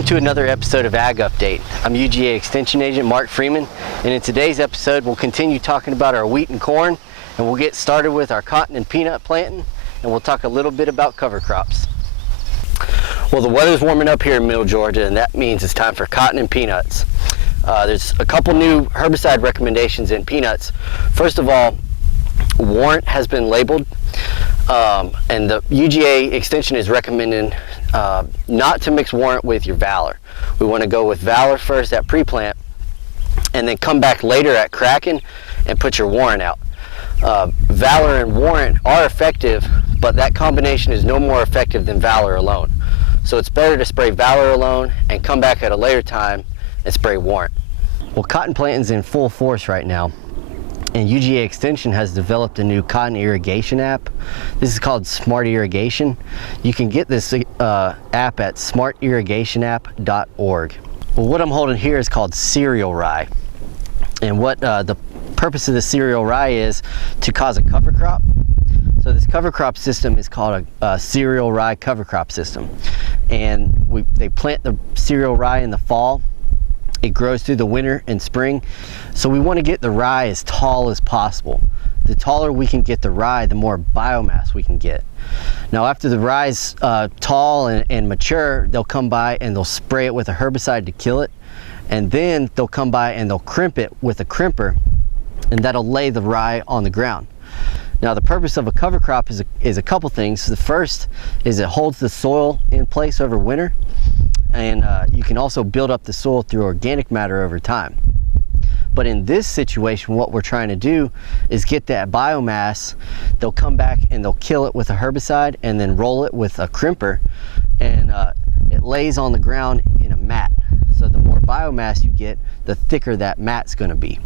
Welcome to another episode of Ag Update. I'm UGA Extension Agent Mark Freeman, and in today's episode we'll continue talking about our wheat and corn, and we'll get started with our cotton and peanut planting, and we'll talk a little bit about cover crops. Well, the weather's warming up here in Middle Georgia, and that means it's time for cotton and peanuts. There's a couple new herbicide recommendations in peanuts. First of all, Warrant has been labeled, and the UGA Extension is recommending not to mix Warrant with your Valor. We want to go with Valor first at pre-plant, and then come back later at cracking and put your Warrant out. Valor and Warrant are effective, but that combination is no more effective than Valor alone. So it's better to spray Valor alone and come back at a later time and spray Warrant. Well, cotton planting's in full force right now, and UGA Extension has developed a new cotton irrigation app. This is called Smart Irrigation. You can get this app at smartirrigationapp.org. Well, what I'm holding here is called cereal rye, and what the purpose of the cereal rye is to cause a cover crop. So this cover crop system is called a cereal rye cover crop system, and they plant the cereal rye in the fall. It grows through the winter and spring. So we want to get the rye as tall as possible. The taller we can get the rye, the more biomass we can get. Now after the rye's tall and mature, they'll come by and they'll spray it with a herbicide to kill it. And then they'll come by and they'll crimp it with a crimper, and that'll lay the rye on the ground. Now the purpose of a cover crop is a couple things. The first is it holds the soil in place over winter, and you can also build up the soil through organic matter over time. But in this situation, what we're trying to do is get that biomass. They'll come back and they'll kill it with a herbicide and then roll it with a crimper, and it lays on the ground in a mat. So the more biomass you get, the thicker that mat's going to be.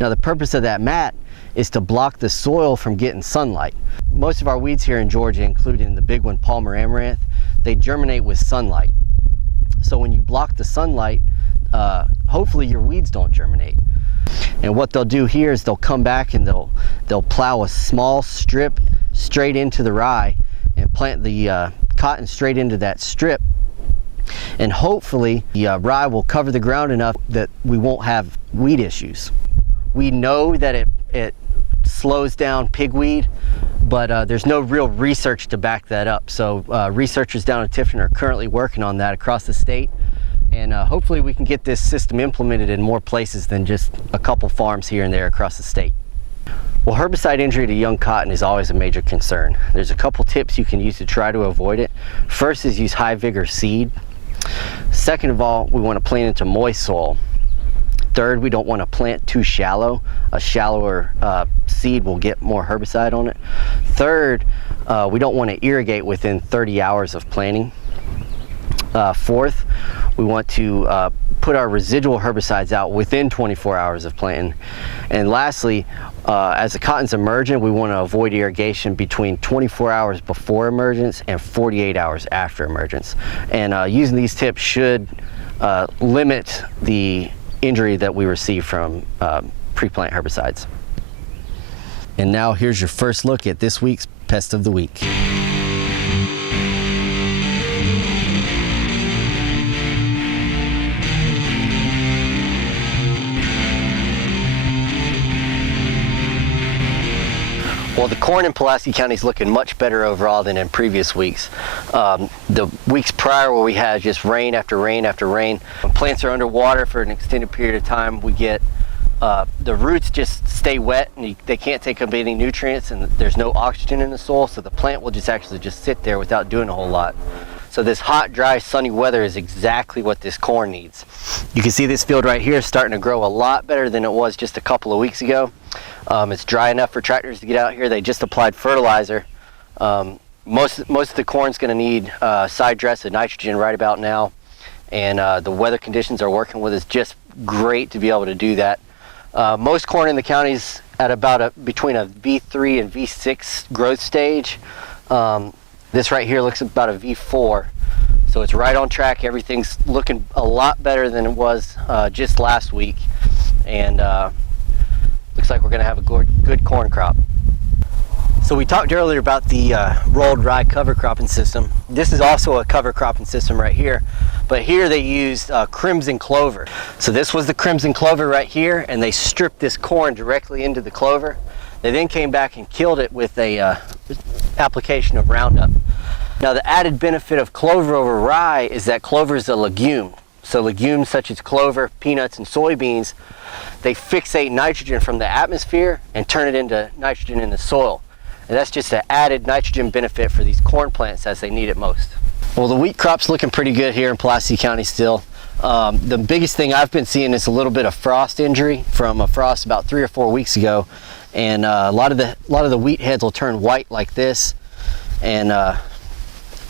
Now the purpose of that mat is to block the soil from getting sunlight. Most of our weeds here in Georgia, including the big one, Palmer amaranth, they germinate with sunlight. So when you block the sunlight, hopefully your weeds don't germinate. And what they'll do here is they'll come back and they'll plow a small strip straight into the rye and plant the cotton straight into that strip. And hopefully the rye will cover the ground enough that we won't have weed issues. We know that it slows down pigweed, but there's no real research to back that up. So researchers down at Tifton are currently working on that across the state, and hopefully we can get this system implemented in more places than just a couple farms here and there across the state. Well, herbicide injury to young cotton is always a major concern. There's a couple tips you can use to try to avoid it. First is use high vigor seed. Second of all, we want to plant into moist soil. Third, we don't want to plant too shallow. A shallower seed will get more herbicide on it. Third, we don't want to irrigate within 30 hours of planting. Fourth, we want to put our residual herbicides out within 24 hours of planting. And lastly, as the cotton's emergent, we want to avoid irrigation between 24 hours before emergence and 48 hours after emergence. And using these tips should limit the injury that we receive from pre-plant herbicides. And now here's your first look at this week's Pest of the Week. Well, the corn in Pulaski County is looking much better overall than in previous weeks. The weeks prior, where we had just rain after rain after rain, when plants are underwater for an extended period of time, we get the roots just stay wet, and they can't take up any nutrients, and there's no oxygen in the soil, so the plant will actually sit there without doing a whole lot. So this hot, dry, sunny weather is exactly what this corn needs. You can see this field right here is starting to grow a lot better than it was just a couple of weeks ago. It's dry enough for tractors to get out here. They just applied fertilizer. Most of the corn's going to need side dress of nitrogen right about now, and the weather conditions are working with us just great to be able to do that. Most corn in the county's at about between a V3 and V6 growth stage. This right here looks about a V4, so it's right on track. Everything's looking a lot better than it was just last week, and looks like we're going to have a good corn crop. So we talked earlier about the rolled rye cover cropping system. This is also a cover cropping system right here, but here they used crimson clover. So this was the crimson clover right here, and they stripped this corn directly into the clover. They then came back and killed it with a application of Roundup. Now the added benefit of clover over rye is that clover is a legume. So legumes such as clover, peanuts, and soybeans, they fixate nitrogen from the atmosphere and turn it into nitrogen in the soil. And that's just an added nitrogen benefit for these corn plants as they need it most. Well, the wheat crop's looking pretty good here in Pulaski County still. The biggest thing I've been seeing is a little bit of frost injury from a frost about 3 or 4 weeks ago. And a lot of the wheat heads will turn white like this, and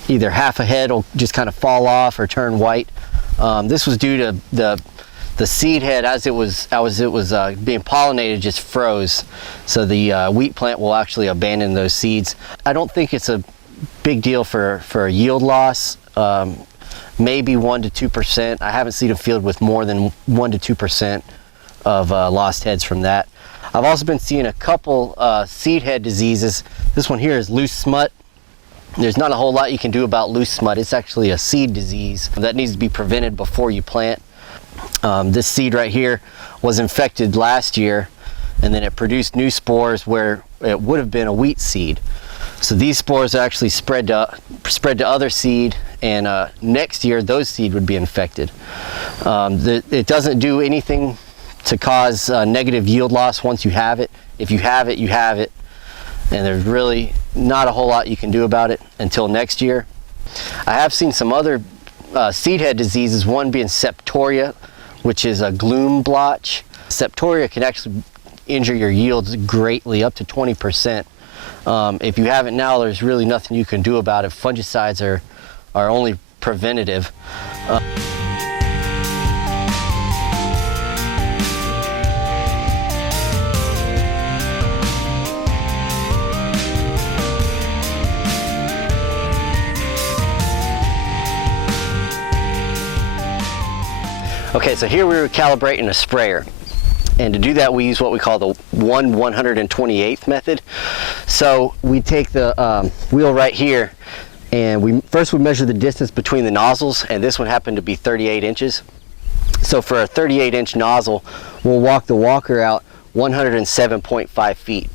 either half a head will just kind of fall off or turn white. This was due to the seed head as it was being pollinated just froze. So the wheat plant will actually abandon those seeds. I don't think it's a big deal for a yield loss. Maybe 1 to 2%. I haven't seen a field with more than 1 to 2% of lost heads from that. I've also been seeing a couple seed head diseases. This one here is loose smut. There's not a whole lot you can do about loose smut. It's actually a seed disease that needs to be prevented before you plant. This seed right here was infected last year, and then it produced new spores where it would have been a wheat seed. So these spores actually spread to other seed, and next year those seed would be infected. It doesn't do anything to cause negative yield loss once you have it. If you have it, you have it, and there's really not a whole lot you can do about it until next year. I have seen some other seed head diseases, one being septoria, which is a gloom blotch. Septoria can actually injure your yields greatly, up to 20%. If you have it now, there's really nothing you can do about it. Fungicides are only preventative. Okay, so here we were calibrating a sprayer, and to do that we use what we call the 1/128th method. So we take the wheel right here, and we measure the distance between the nozzles, and this one happened to be 38 inches. So for a 38-inch nozzle, we'll walk the walker out 107.5 feet.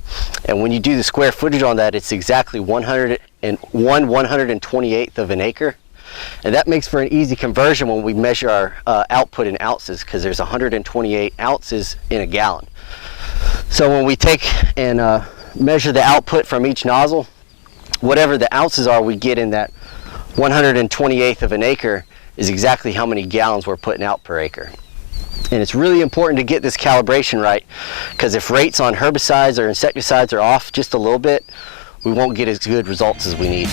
And when you do the square footage on that, it's exactly 1/128th of an acre. And that makes for an easy conversion when we measure our output in ounces, because there's 128 ounces in a gallon. So when we take and measure the output from each nozzle, whatever the ounces are we get in that 128th of an acre is exactly how many gallons we're putting out per acre. And it's really important to get this calibration right, because if rates on herbicides or insecticides are off just a little bit, we won't get as good results as we need.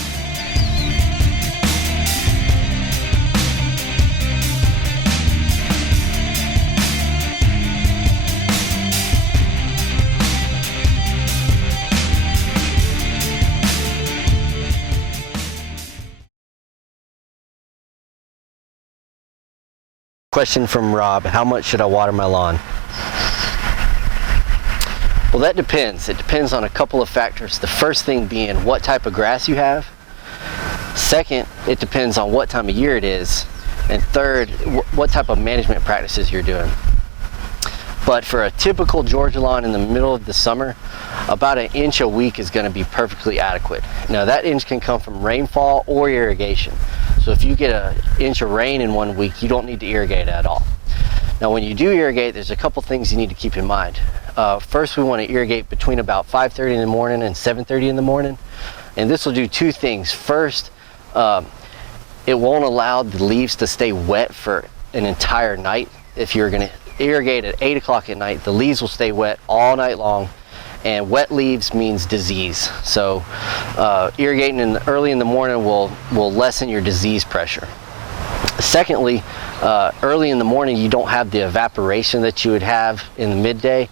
Question from Rob: how much should I water my lawn? Well, that depends. It depends on a couple of factors. The first thing being what type of grass you have. Second, it depends on what time of year it is. And third, what type of management practices you're doing. But for a typical Georgia lawn in the middle of the summer, about 1 inch a week is going to be perfectly adequate. Now that inch can come from rainfall or irrigation. So if you get 1 inch of rain in 1 week, you don't need to irrigate at all. Now when you do irrigate, there's a couple things you need to keep in mind. First, we want to irrigate between about 5:30 in the morning and 7:30 in the morning. And this will do two things. First, it won't allow the leaves to stay wet for an entire night. If you're going to irrigate at 8 o'clock at night, the leaves will stay wet all night long. And wet leaves means disease. So irrigating early in the morning will lessen your disease pressure. Secondly, early in the morning you don't have the evaporation that you would have in the midday.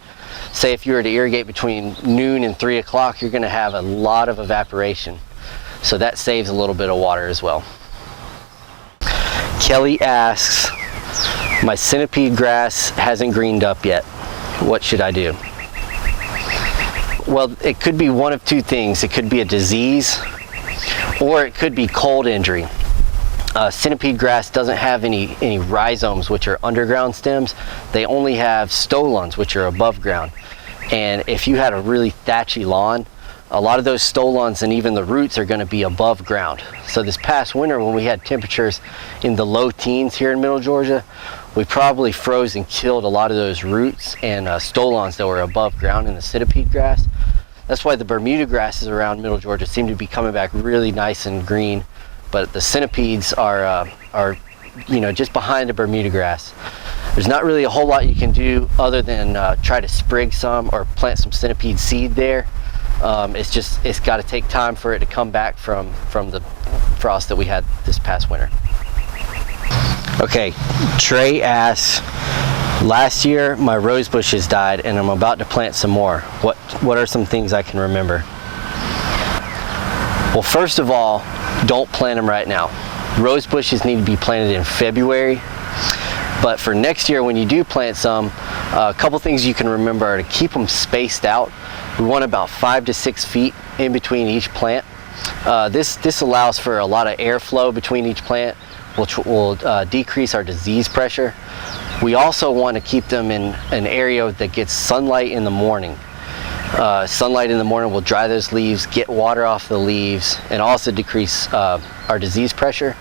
Say if you were to irrigate between noon and 3 o'clock, you're going to have a lot of evaporation. So that saves a little bit of water as well. Kelly asks, my centipede grass hasn't greened up yet. What should I do? Well, it could be one of two things. It could be a disease, or it could be cold injury. Centipede grass doesn't have any rhizomes, which are underground stems. They only have stolons, which are above ground. And if you had a really thatchy lawn, a lot of those stolons and even the roots are going to be above ground. So this past winter, when we had temperatures in the low teens here in Middle Georgia, we probably froze and killed a lot of those roots and stolons that were above ground in the centipede grass. That's why the Bermuda grasses around Middle Georgia seem to be coming back really nice and green, but the centipedes are just behind the Bermuda grass. There's not really a whole lot you can do other than try to sprig some or plant some centipede seed there. It's got to take time for it to come back from the frost that we had this past winter. Okay, Trey asks, last year my rose bushes died and I'm about to plant some more. What are some things I can remember? Well, first of all, don't plant them right now. Rose bushes need to be planted in February. But for next year, when you do plant some, a couple things you can remember are to keep them spaced out. We want about 5 to 6 feet in between each plant. This allows for a lot of airflow between each plant, which will decrease our disease pressure. We also want to keep them in an area that gets sunlight in the morning. Sunlight in the morning will dry those leaves, get water off the leaves, and also decrease our disease pressure.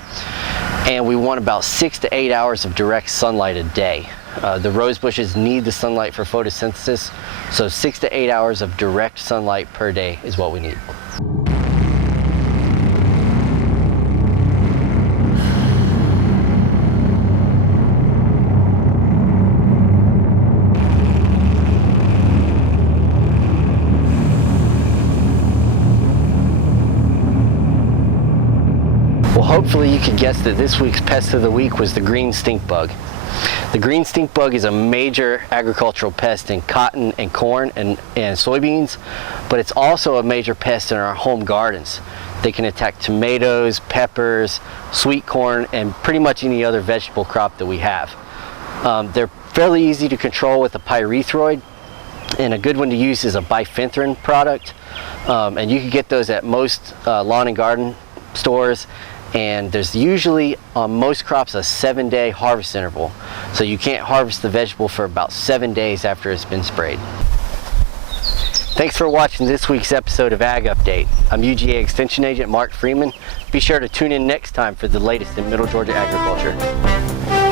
And we want about 6 to 8 hours of direct sunlight a day. The rose bushes need the sunlight for photosynthesis, so 6 to 8 hours of direct sunlight per day is what we need. Hopefully you can guess that this week's pest of the week was the green stink bug. The green stink bug is a major agricultural pest in cotton and corn and soybeans, but it's also a major pest in our home gardens. They can attack tomatoes, peppers, sweet corn, and pretty much any other vegetable crop that we have. They're fairly easy to control with a pyrethroid, and a good one to use is a bifenthrin product. And you can get those at most lawn and garden stores. And there's usually on most crops a 7-day harvest interval. So you can't harvest the vegetable for about 7 days after it's been sprayed. Thanks for watching this week's episode of Ag Update. I'm UGA Extension Agent Mark Freeman. Be sure to tune in next time for the latest in Middle Georgia agriculture.